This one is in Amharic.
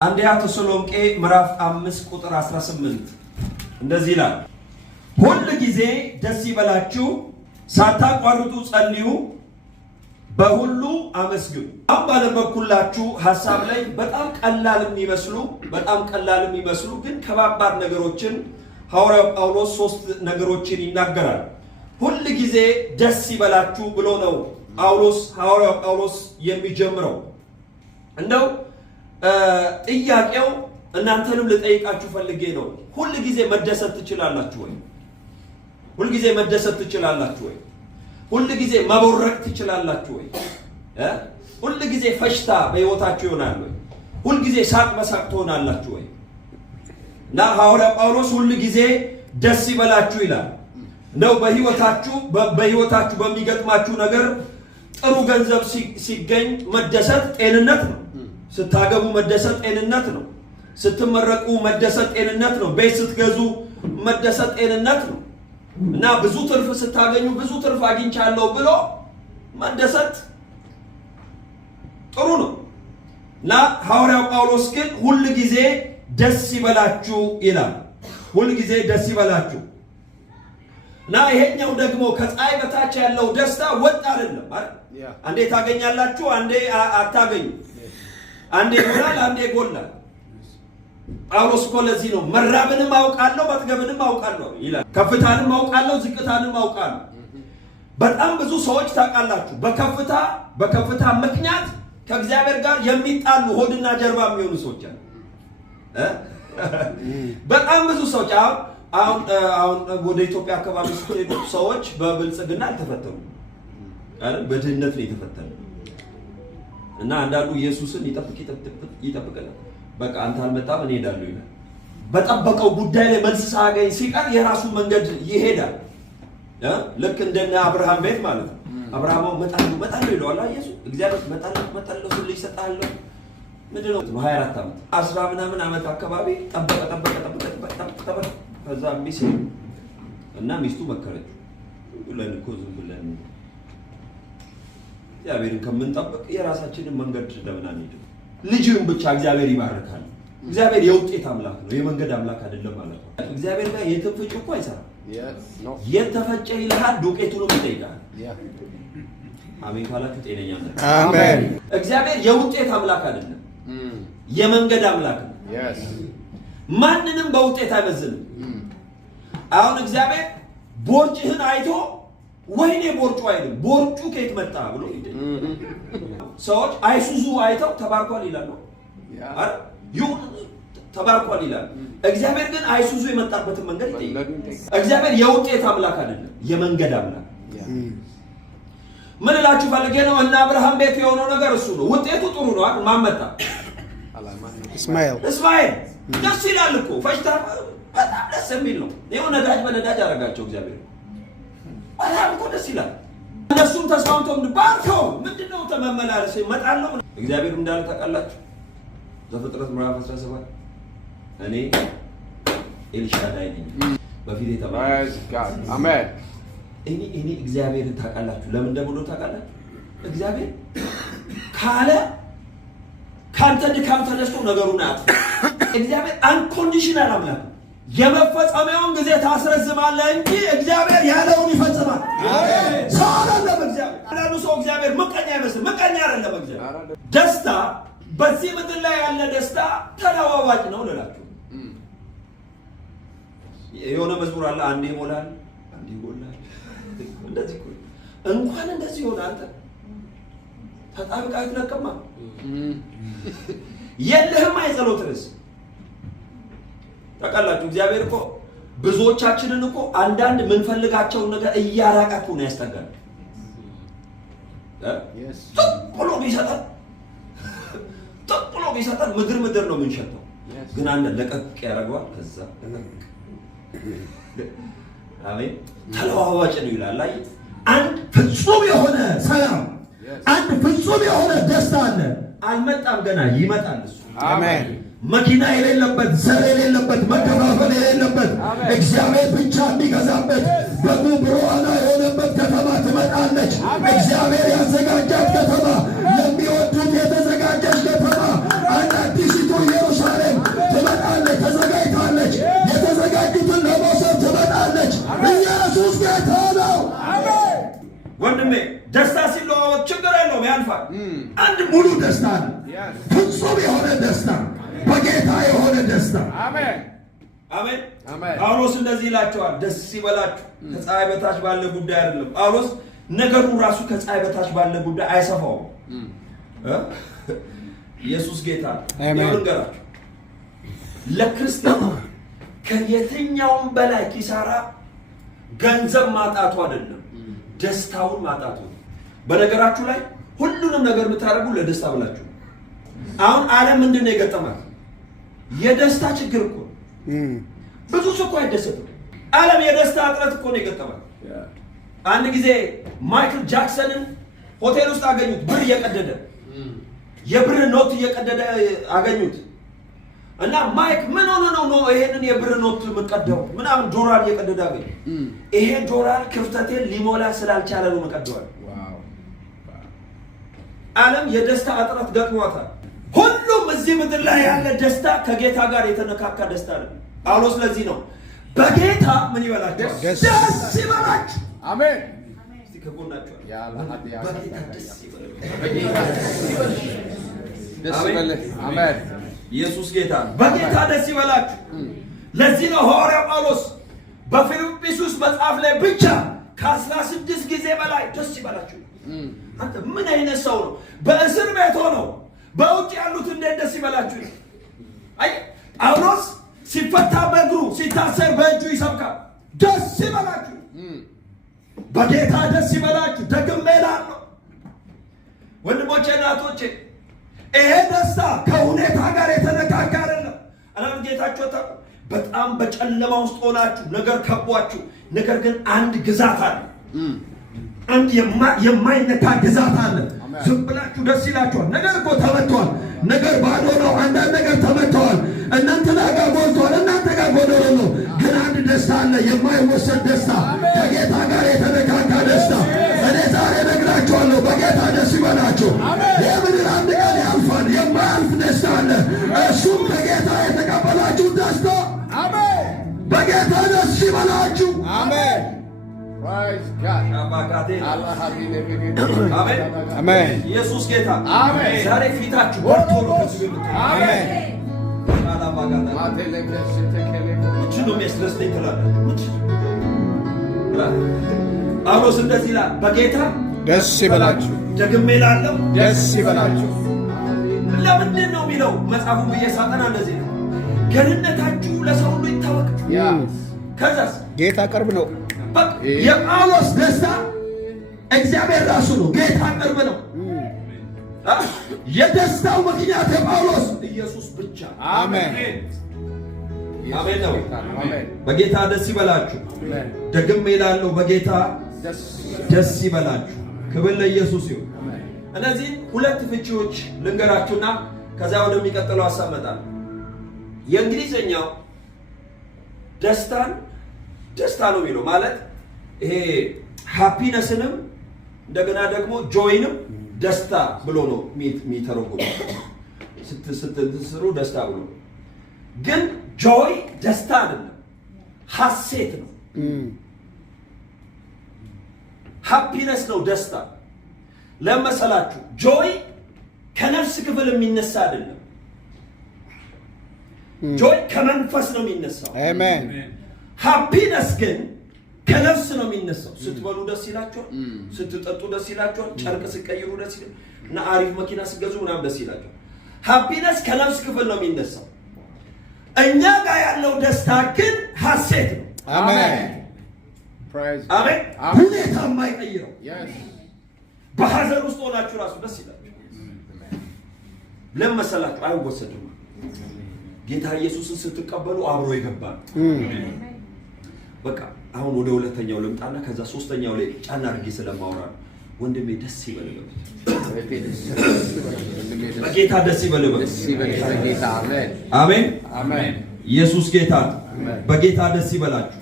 አንደኛ ተሰሎንቄ ምዕራፍ 5 ቁጥር 18 እንደዚህ ይላል፣ ሁሉ ጊዜ ደስ ይበላችሁ፣ ሳታቋርጡ ጸልዩ፣ በሁሉ አመስግኑ። አሁን ባነበብኩላችሁ ሐሳብ ላይ በጣም ቀላል የሚመስሉ ግን ከባባድ ነገሮችን ሐዋርያው ጳውሎስ 3 ነገሮችን ይናገራል። ሁሉ ጊዜ ደስ ይበላችሁ ብሎ ነው ሐዋርያው ጳውሎስ የሚጀምረው። እንደው ጥያቄው እናንተንም ልጠይቃችሁ ፈልጌ ነው። ሁሉ ጊዜ መደሰት ትችላላችሁ ወይ? ሁሉ ጊዜ መደሰት ትችላላችሁ ወይ? ሁሉ ጊዜ መቦረቅ ትችላላችሁ ወይ? ሁሉ ጊዜ ፈሽታ በሕይወታችሁ ይሆናል ወይ? ሁሉ ጊዜ ሳቅ በሳቅ ትሆናላችሁ ወይ? እና ሐዋርያው ጳውሎስ ሁሉ ጊዜ ደስ ይበላችሁ ይላል። ነው በሕይወታችሁ በሚገጥማችሁ ነገር ጥሩ ገንዘብ ሲገኝ መደሰት ጤንነት ነው። ስታገቡ መደሰት ጤንነት ነው። ስትመረቁ መደሰት ጤንነት ነው። ቤት ስትገዙ መደሰት ጤንነት ነው። እና ብዙ ትርፍ ስታገኙ ብዙ ትርፍ አግኝቻለሁ ብሎ መደሰት ጥሩ ነው። እና ሐዋርያው ጳውሎስ ግን ሁሉ ጊዜ ደስ ይበላችሁ ይላል። ሁሉ ጊዜ ደስ ይበላችሁ። እና ይሄኛው ደግሞ ከፀሐይ በታች ያለው ደስታ ወጥ አይደለም አይደል? አንዴ ታገኛላችሁ፣ አንዴ አታገኙ። አንዴ ይጎላል፣ አንዴ ይጎላል። ጳውሎስ እኮ ለዚህ ነው መራብንም አውቃለሁ መጥገብንም አውቃለሁ ይላል። ከፍታንም አውቃለሁ ዝቅታንም አውቃለሁ። በጣም ብዙ ሰዎች ታውቃላችሁ በከፍታ ምክንያት ከእግዚአብሔር ጋር የሚጣሉ ሆድና ጀርባ የሚሆኑ ሰዎች አሉ። በጣም ብዙ ሰዎች አሁን ወደ ኢትዮጵያ አካባቢ ስትሄዱ ሰዎች በብልጽግና አልተፈተኑም አይደል? በድህነት ነው የተፈተኑ። እና አንዳንዱ ኢየሱስን ይጠብቃል። በቃ አንተ አልመጣም እኔ ሄዳለሁ ይላል። በጠበቀው ጉዳይ ላይ መልስ ሳያገኝ ሲቀር የራሱ መንገድ ይሄዳል። ልክ እንደነ አብርሃም ቤት ማለት ነው። አብርሃም መጣለሁ ይለዋል ኢየሱስ። እግዚአብሔር መጣለሁ ሁሉ ይሰጣለሁ። ምንድነው 24 ዓመት 10 ምናምን ዓመት አካባቢ ጠበቀ። ከዛ ሚስት እና ሚስቱ መከረችው። ዝም ብለን እግዚአብሔርን ከምንጠብቅ የራሳችንን መንገድ ለምን አንሄድም? ልጅን ብቻ እግዚአብሔር ይባርካል። እግዚአብሔር የውጤት አምላክ ነው፣ የመንገድ አምላክ አይደለም ማለት ነው። እግዚአብሔር ጋር የተፈጨ እኮ አይሰራም። የተፈጨ ይልሃል፣ ዱቄቱንም ይጠይቃል። አሜን ካላችሁ ጤነኛ ነን። አሜን። እግዚአብሔር የውጤት አምላክ አይደለም፣ የመንገድ አምላክ ነው። ማንንም በውጤት አይመዝንም። አሁን እግዚአብሔር ቦርጭህን አይቶ ወይኔ ቦርጩ አይደለም ቦርጩ ከየት መጣ ብሎ ሰዎች አይሱዙ አይተው ተባርኳል ይላሉ አይደል? ተባርኳል ይላሉ። እግዚአብሔር ግን አይሱዙ የመጣበትን መንገድ ይጠይቃል። እግዚአብሔር የውጤት አምላክ አይደለም፣ የመንገድ አምላክ። ምን እላችሁ ፈልጌ ነው? እና አብርሃም ቤት የሆነው ነገር እሱ ነው። ውጤቱ ጥሩ ነው አይደል? ማን መጣ? እስማኤል። ደስ ይላል እኮ ፈሽታ በጣም ደስ የሚል ነው። ይኸው ነዳጅ በነዳጅ አደረጋቸው እግዚአብሔር። በጣም እኮ ደስ ይላል። እነሱም ተስማምተው ባርከው ምንድነው ተመመላለስ ይመጣለው። እግዚአብሔር እንዳለ ታውቃላችሁ። ዘፍጥረት ምዕራፍ 17 እኔ ኤልሻዳይ ነኝ በፊት የተባለ አሜን። እኔ እግዚአብሔርን ታውቃላችሁ። ለምን እንደብሎ ታውቃላችሁ? እግዚአብሔር ካለ ካንተ ድካም ተነስቶ ነገሩን አያጥፍ። እግዚአብሔር አንኮንዲሽናል አምላክ ነው። የመፈጸሚያውን ጊዜ ታስረዝማለህ እንጂ እግዚአብሔር ያለውን ይፈጽማል። አሜን። ሰው አይደለም እግዚአብሔር። አንዳንዱ ሰው እግዚአብሔር ምቀኛ ይመስል፣ ምቀኛ አይደለም እግዚአብሔር። ደስታ በዚህ ምድር ላይ ያለ ደስታ ተለዋዋጭ ነው ልላችሁ። የሆነ መዝሙር አለ፣ አንዴ ይሞላል አንዴ ይጎላል። እንደዚህ እኮ እንኳን እንደዚህ ሆነ አንተ ተጣብቃ አትለቀማ የለህም አይጸሎት ርዕስ ታውቃላችሁ። እግዚአብሔር እኮ ብዙዎቻችንን እኮ አንዳንድ የምንፈልጋቸውን ነገር እያራቀ ነው ያስጠጋል። ጥቅሎ ቢሰጠን ምድር ነው የምንሸጠው። ግን አንድ ለቀቅ ያደርገዋል። ከዛ አሜን ተለዋዋጭ ነው ይላል። አይ አንድ ፍጹም የሆነ ሰላም፣ አንድ ፍጹም የሆነ ደስታ አለ። አልመጣም ገና ይመጣል እሱ። አሜን። መኪና የሌለበት፣ ዘር የሌለበት፣ መከፋፈል የሌለበት፣ እግዚአብሔር ብቻ የሚገዛበት በጉ ብሩሃና የሆነበት ከተማ ትመጣለች። እግዚአብሔር ያዘጋጃት ከተማ፣ ለሚወዱት የተዘጋጀች ከተማ፣ አዲሲቱ ኢየሩሳሌም ሙሉ ደስታ ነው። ፍጹም የሆነ ደስታ፣ በጌታ የሆነ ደስታ። አሜን አሜን። ጳውሎስ እንደዚህ ይላቸዋል፣ ደስ ይበላችሁ። ከፀሐይ በታች ባለ ጉዳይ አይደለም። ጳውሎስ ነገሩ ራሱ ከፀሐይ በታች ባለ ጉዳይ አይሰፋውም። ኢየሱስ ጌታ ይንገራችሁ። ለክርስቲያኑ ከየትኛውም በላይ ኪሳራ ገንዘብ ማጣቱ አይደለም፣ ደስታውን ማጣቱ። በነገራችሁ ላይ ሁሉንም ነገር የምታደርጉ ለደስታ ብላችሁ። አሁን ዓለም ምንድን ነው የገጠማት? የደስታ ችግር እኮ። ብዙ ሰው እኮ አይደሰትም። ዓለም የደስታ እጥረት እኮ ነው የገጠማት። አንድ ጊዜ ማይክል ጃክሰንን ሆቴል ውስጥ አገኙት። ብር እየቀደደ የብር ኖት እየቀደደ አገኙት እና ማይክ ምን ሆነ ነው ይሄንን የብር ኖት መቀደው ምናምን ዶላር እየቀደደ አገኙ። ይሄ ዶላር ክፍተቴን ሊሞላ ስላልቻለ ነው መቀደዋል። ዓለም የደስታ እጥረት ገጥሟታል። ሁሉም እዚህ ምድር ላይ ያለ ደስታ ከጌታ ጋር የተነካካ ደስታ ነው። ጳውሎስ ለዚህ ነው በጌታ ምን ይበላችሁ? ደስ ይበላችሁ። አሜን። እስቲ ከጎናችሁ በጌታ ደስ ይበላችሁ። አሜን። ኢየሱስ ጌታ ነው። በጌታ ደስ ይበላችሁ። ለዚህ ነው ሐዋርያው ጳውሎስ በፊልጵስዩስ መጽሐፍ ላይ ብቻ ከ16 ጊዜ በላይ ደስ ይበላችሁ። አንተ ምን አይነት ሰው ነው? በእስር ቤት ሆነው በውጭ ያሉት እንዴት ደስ ይበላችሁ? አይ ጳውሎስ ሲፈታ በእግሩ ሲታሰር በእጁ ይሰብካል። ደስ ይበላችሁ፣ በጌታ ደስ ይበላችሁ። ደግሜ እላለሁ ወንድሞቼ እናቶቼ፣ ይሄ ደስታ ከሁኔታ ጋር የተነካካ አይደለም። አላም ጌታቸው በጣም በጨለማ ውስጥ ሆናችሁ ነገር ከቧችሁ፣ ነገር ግን አንድ ግዛት አለ። አንድ የማይነካ ግዛት አለ። ዝም ብላችሁ ደስ ይላችኋል። ነገር እኮ ተመቷል። ነገር ባዶ ነው። አንዳንድ ነገር ተመቷል። እናንተና ጋር ሞልቷል፣ እናንተ ጋር ጎደሎ ነው። ግን አንድ ደስታ አለ፣ የማይወሰድ ደስታ፣ ከጌታ ጋር የተነካካ ደስታ። እኔ ዛሬ ነግራችኋለሁ፣ በጌታ ደስ ይበላችሁ። የምድር አንድ ቀን ያልፋል፣ የማያልፍ ደስታ አለ። እሱም ከጌታ የተቀበላችሁ ደስታ። አሜን። በጌታ ደስ ይበላችሁ። አሜን። አሜን። ኢየሱስ ጌታ። ዛሬ ፊታችሁ ወርቶ ነው ከዚህ አሜን። ነው የሚያስደስተኝ ትላለህ። ጳውሎስ እንደዚህ ይላል፣ በጌታ ደስ ይበላችሁ። ደግሜ እላለሁ ደስ ይበላችሁ። ለምንድን ነው የሚለው? መጽሐፉን ብዬ ሳጠና እንደዚህ ነው፣ ገርነታችሁ ለሰው ሁሉ ይታወቅ። ከዛስ ጌታ ቅርብ ነው። የጳውሎስ ደስታ እግዚአብሔር ራሱ ነው። ጌታ ቅርብ ነው። የደስታው ምክንያት የጳውሎስ ኢየሱስ ብቻ። አሜን አሜን ነው። በጌታ ደስ ይበላችሁ። ደግሜ እላለሁ በጌታ ደስ ይበላችሁ። ክብር ለኢየሱስ ይሁን። እነዚህ ሁለት ፍቺዎች ልንገራችሁና ከዛ ወደሚቀጥለው አሳመጣለሁ። የእንግሊዘኛው ደስታን ደስታ ነው የሚለው ማለት ይሄ ሃፒነስንም እንደገና ደግሞ ጆይንም ደስታ ብሎ ነው የሚተረጉመው። ስትስሩ ደስታ ብሎ ግን ጆይ ደስታ አይደለም፣ ሐሴት ነው። ሃፒነስ ነው ደስታ። ለመሰላችሁ ጆይ ከነፍስ ክፍል የሚነሳ አይደለም። ጆይ ከመንፈስ ነው የሚነሳው። አሜን። ሃፒነስ ግን ከነፍስ ነው የሚነሳው። ስትበሉ ደስ ይላችኋል፣ ስትጠጡ ደስ ይላችኋል፣ ጨርቅ ስትቀይሩ ደስ ይላል እና አሪፍ መኪና ስትገዙ ምናምን ደስ ይላችኋል። ሃፒነስ ከነፍስ ክፍል ነው የሚነሳው። እኛ ጋር ያለው ደስታ ግን ሐሴት ነው። አሜን አሜን። ሁኔታ የማይቀይረው በሐዘን ውስጥ ሆናችሁ ራሱ ደስ ይላችሁ። ለምን መሰላችሁ? አይወሰድም። ጌታ ኢየሱስን ስትቀበሉ አብሮ ይገባል። በቃ አሁን ወደ ሁለተኛው ልምጣና ከዛ ሶስተኛው ላይ ጫና አድርጌ ስለማወራ ወንድሜ ደስ ይበልህ። በጌታ ደስ ይበልህ። አሜን አሜን። ኢየሱስ ጌታ። በጌታ ደስ ይበላችሁ።